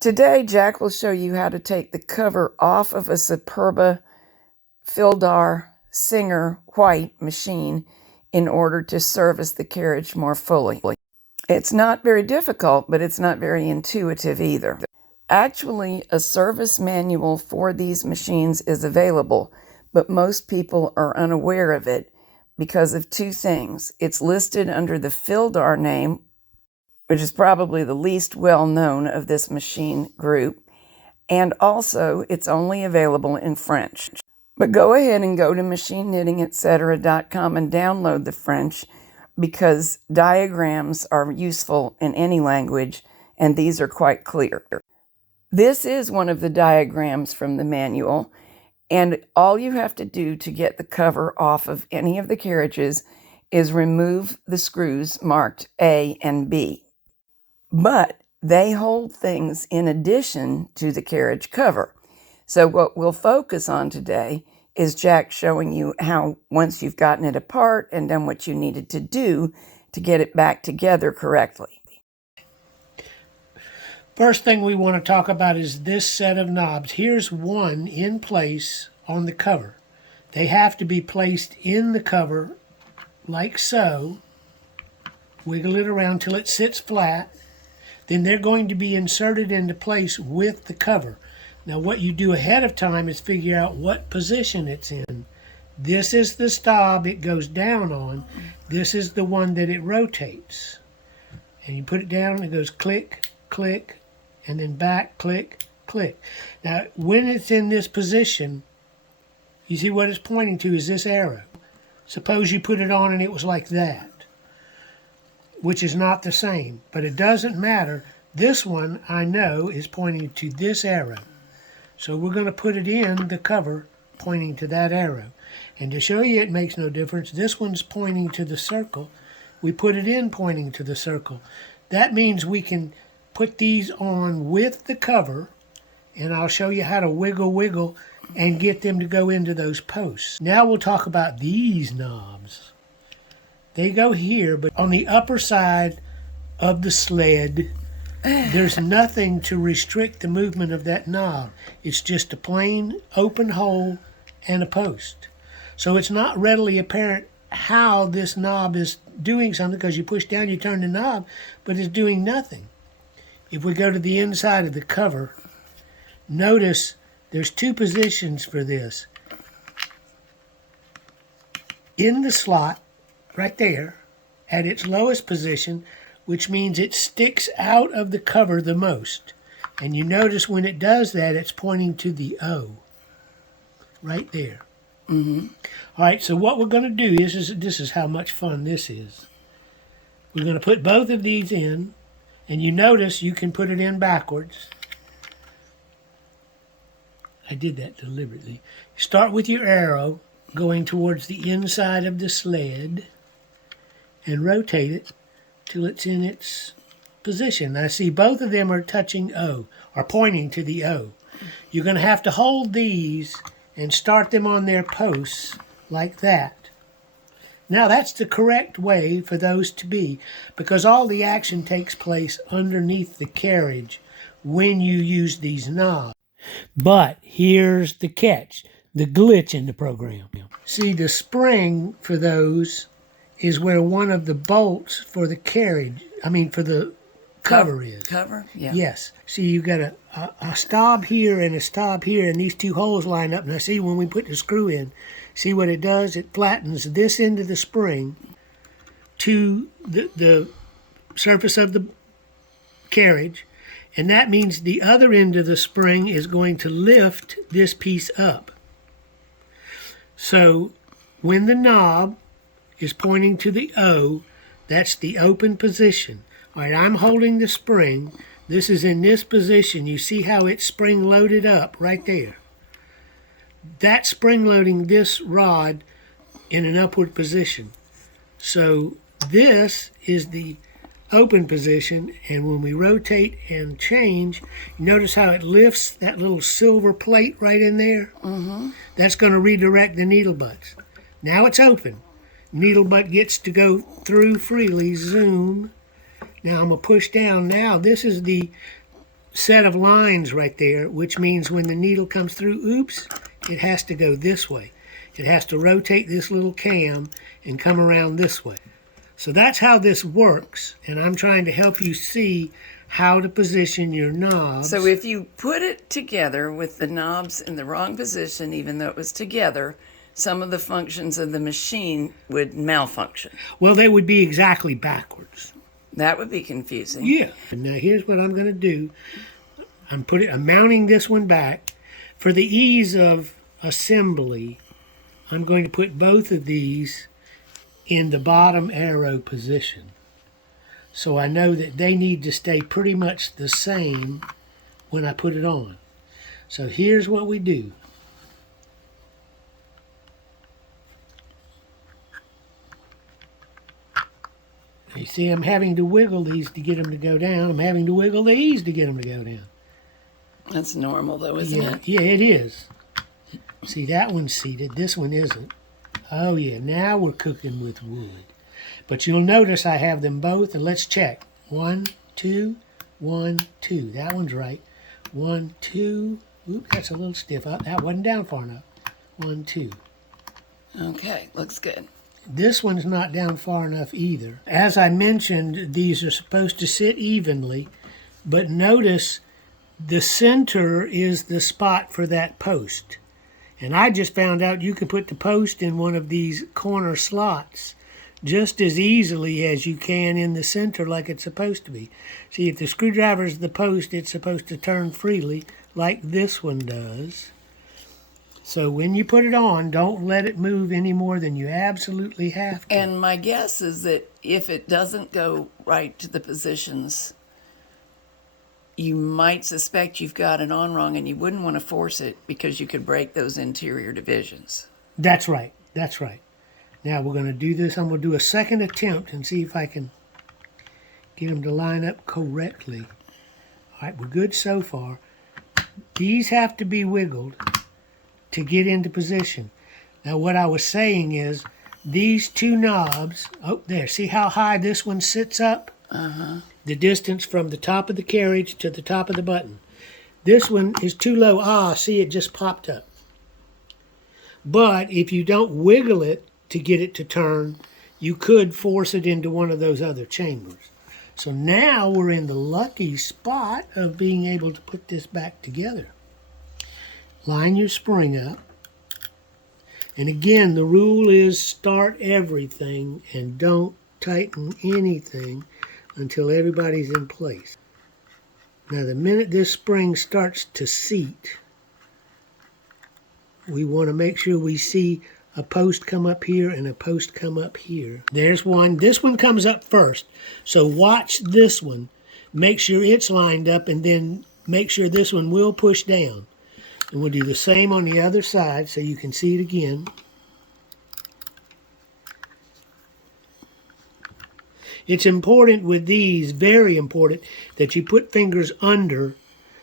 Today, Jack will show you how to take the cover off of a Superba Phildar Singer White machine in order to service the carriage more fully. It's not very difficult, but it's not very intuitive either. Actually, a service manual for these machines is available, but most people are unaware of it because of two things. It's listed under the Phildar name, which is probably the least well-known of this machine group, and also it's only available in French. But go ahead and go to machineknittingetc.com and download the French, because diagrams are useful in any language, and these are quite clear. This is one of the diagrams from the manual, and all you have to do to get the cover off of any of the carriages is remove the screws marked A and B. But they hold things in addition to the carriage cover. So what we'll focus on today is Jack showing you how, once you've gotten it apart and done what you needed to do to get it back together correctly. First thing we want to talk about is this set of knobs. Here's one in place on the cover. They have to be placed in the cover like so. Wiggle it around till it sits flat. Then they're going to be inserted into place with the cover. Now what you do ahead of time is figure out what position it's in. This is the stop it goes down on. This is the one that it rotates. And you put it down and it goes click, click, and then back, click, click. Now when it's in this position, you see what it's pointing to is this arrow. Suppose you put it on and it was like that, which is not the same, but it doesn't matter. This one, I know, is pointing to this arrow. So we're going to put it in the cover pointing to that arrow. And to show you it makes no difference, this one's pointing to the circle. We put it in pointing to the circle. That means we can put these on with the cover, and I'll show you how to wiggle and get them to go into those posts. Now we'll talk about these knobs. They go here, but on the upper side of the sled, there's nothing to restrict the movement of that knob. It's just a plain open hole and a post. So it's not readily apparent how this knob is doing something, because you push down, you turn the knob, but it's doing nothing. If we go to the inside of the cover, notice there's two positions for this. In the slot, right there, at its lowest position, which means it sticks out of the cover the most. And you notice when it does that, it's pointing to the O, right there. All right, so what we're going to do is, this is how much fun this is. We're going to put both of these in, and you notice you can put it in backwards. I did that deliberately. Start with your arrow going towards the inside of the sled and rotate it till it's in its position. I see both of them are touching O, or pointing to the O. You're going to have to hold these and start them on their posts like that. Now that's the correct way for those to be, because all the action takes place underneath the carriage when you use these knobs. But here's the catch, the glitch in the program. See, the spring for those is where one of the bolts for the carriage, for the cover is. Cover? Yeah. Yes. See, you've got a stop here and a stop here, and these two holes line up. Now see, when we put the screw in, see what it does? It flattens this end of the spring to the surface of the carriage, and that means the other end of the spring is going to lift this piece up. So when the knob is pointing to the O, that's the open position. All right, I'm holding the spring. This is in this position. You see how it's spring loaded up right there. That's spring loading this rod in an upward position. So this is the open position, and when we rotate and change, notice how it lifts that little silver plate right in there? That's going to redirect the needle butts. Now it's open. Needle butt gets to go through freely. Zoom. Now I'm going to push down. Now this is the set of lines right there, which means when the needle comes through, oops, it has to go this way. It has to rotate this little cam and come around this way. So that's how this works, and I'm trying to help you see how to position your knobs. So if you put it together with the knobs in the wrong position, even though it was together, some of the functions of the machine would malfunction. Well, they would be exactly backwards. That would be confusing. Yeah. Now here's what I'm going to do. I'm mounting this one back. For the ease of assembly, I'm going to put both of these in the bottom arrow position. So I know that they need to stay pretty much the same when I put it on. So here's what we do. You see, I'm having to wiggle these to get them to go down. I'm having to wiggle these to get them to go down. That's normal, though, isn't it? Yeah, it is. See, that one's seated. This one isn't. Oh, yeah, now we're cooking with wood. But you'll notice I have them both, and let's check. 1, 2, 1, 2. That one's right. 1, 2. Oop, that's a little stiff. That wasn't down far enough. 1, 2. Okay, looks good. This one's not down far enough either. As I mentioned, these are supposed to sit evenly, but notice the center is the spot for that post. And I just found out you can put the post in one of these corner slots just as easily as you can in the center like it's supposed to be. See, if the screwdriver is the post, it's supposed to turn freely like this one does. So when you put it on, don't let it move any more than you absolutely have to. And my guess is that if it doesn't go right to the positions, you might suspect you've got it on wrong, and you wouldn't want to force it because you could break those interior divisions. That's right. That's right. Now we're going to do this. I'm going to do a second attempt and see if I can get them to line up correctly. All right, we're good so far. These have to be wiggled to get into position. Now what I was saying is these two knobs, oh there, see how high this one sits up? The distance from the top of the carriage to the top of the button. This one is too low. Ah, see, it just popped up. But if you don't wiggle it to get it to turn, you could force it into one of those other chambers. So now we're in the lucky spot of being able to put this back together. Line your spring up. And again, the rule is start everything and don't tighten anything until everybody's in place. Now, the minute this spring starts to seat, we want to make sure we see a post come up here and a post come up here. There's one. This one comes up first. So watch this one. Make sure it's lined up, and then make sure this one will push down. And we'll do the same on the other side so you can see it again. It's important with these, very important, that you put fingers under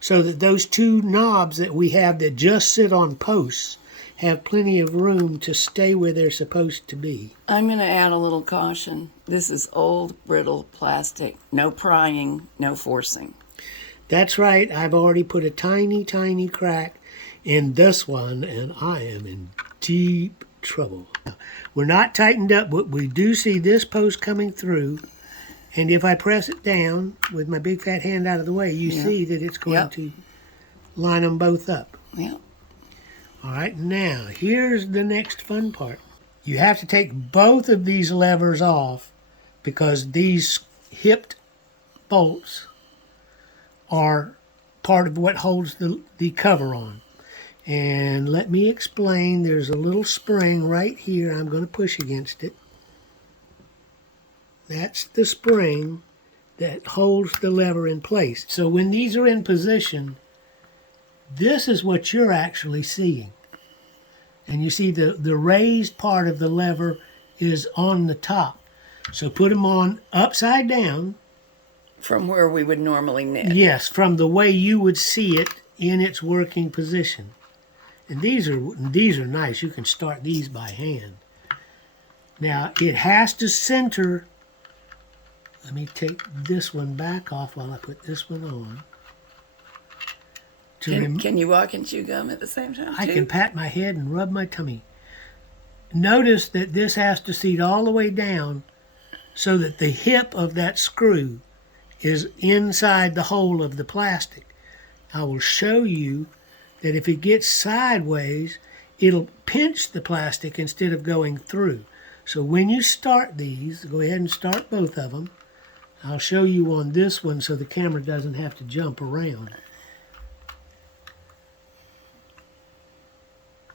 so that those two knobs that we have that just sit on posts have plenty of room to stay where they're supposed to be. I'm going to add a little caution. This is old, brittle plastic. No prying, no forcing. That's right. I've already put a tiny, tiny crack in this one, and I am in deep trouble. We're not tightened up, but we do see this post coming through. And if I press it down with my big fat hand out of the way, you see that it's going to line them both up. Yeah. All right, now here's the next fun part. You have to take both of these levers off because these hipped bolts are part of what holds the cover on. And let me explain. There's a little spring right here. I'm going to push against it. That's the spring that holds the lever in place. So when these are in position, this is what you're actually seeing. And you see the raised part of the lever is on the top. So put them on upside down. From where we would normally knit. Yes, from the way you would see it in its working position. And these are nice. You can start these by hand. Now, it has to center. Let me take this one back off while I put this one on. Can you walk and chew gum at the same time, I can pat my head and rub my tummy. Notice that this has to seat all the way down so that the hip of that screw is inside the hole of the plastic. I will show you that if it gets sideways, it'll pinch the plastic instead of going through. So when you start these, go ahead and start both of them. I'll show you on this one so the camera doesn't have to jump around.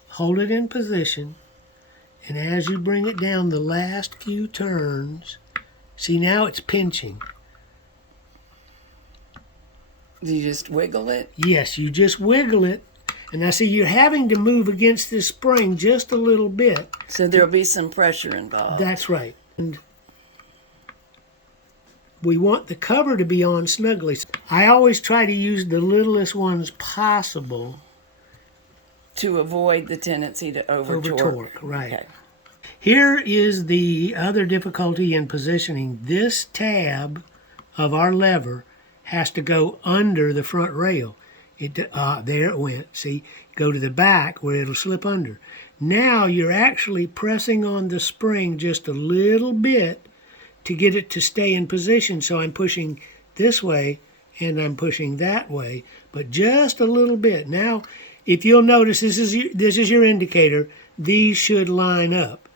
Hold it in position, and as you bring it down the last few turns, see, now it's pinching. Do you just wiggle it? Yes, you just wiggle it. And now see, you're having to move against this spring just a little bit. So there'll be some pressure involved. That's right. And we want the cover to be on snugly. I always try to use the littlest ones possible. To avoid the tendency to over-torque. Over-torque, right. Okay. Here is the other difficulty in positioning. This tab of our lever has to go under the front rail. There it went. See, go to the back where it'll slip under. Now you're actually pressing on the spring just a little bit to get it to stay in position. So I'm pushing this way and I'm pushing that way, but just a little bit. Now, if you'll notice, this is your indicator. These should line up,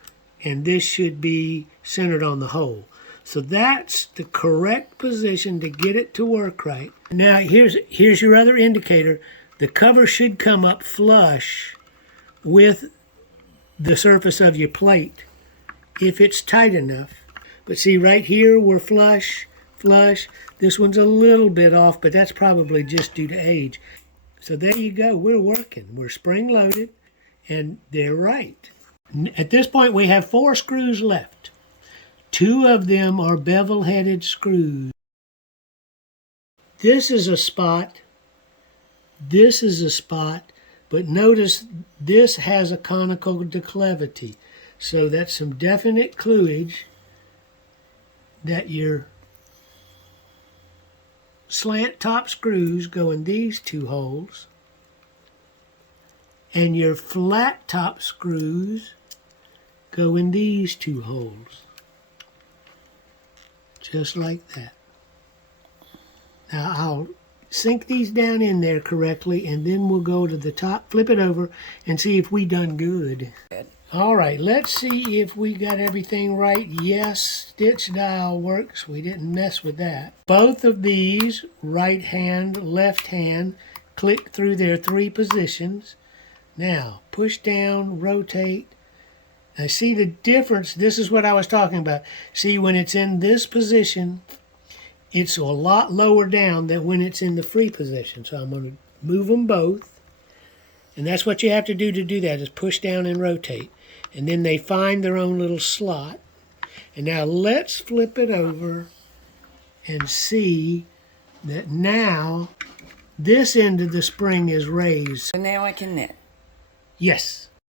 and this should be centered on the hole. So that's the correct position to get it to work right. Now here's your other indicator. The cover should come up flush with the surface of your plate if it's tight enough. But see, right here we're flush. This one's a little bit off, but that's probably just due to age. So there you go. We're working. We're spring-loaded, and they're right. At this point, we have 4 screws left. 2 of them are bevel-headed screws. This is a spot. This is a spot. But notice this has a conical declivity. So that's some definite cluage that your slant top screws go in these 2 holes, and your flat top screws go in these 2 holes, just like that. Now I'll sink these down in there correctly, and then we'll go to the top, flip it over, and see if we done good. All right, let's see if we got everything right. Yes, stitch dial works. We didn't mess with that. Both of these, right hand, left hand, click through their 3 positions. Now, push down, rotate. Now, see the difference? This is what I was talking about. See, when it's in this position, it's a lot lower down than when it's in the free position. So I'm going to move them both. And that's what you have to do that, is push down and rotate. And then they find their own little slot. And now let's flip it over and see that now this end of the spring is raised. So now I can knit. Yes.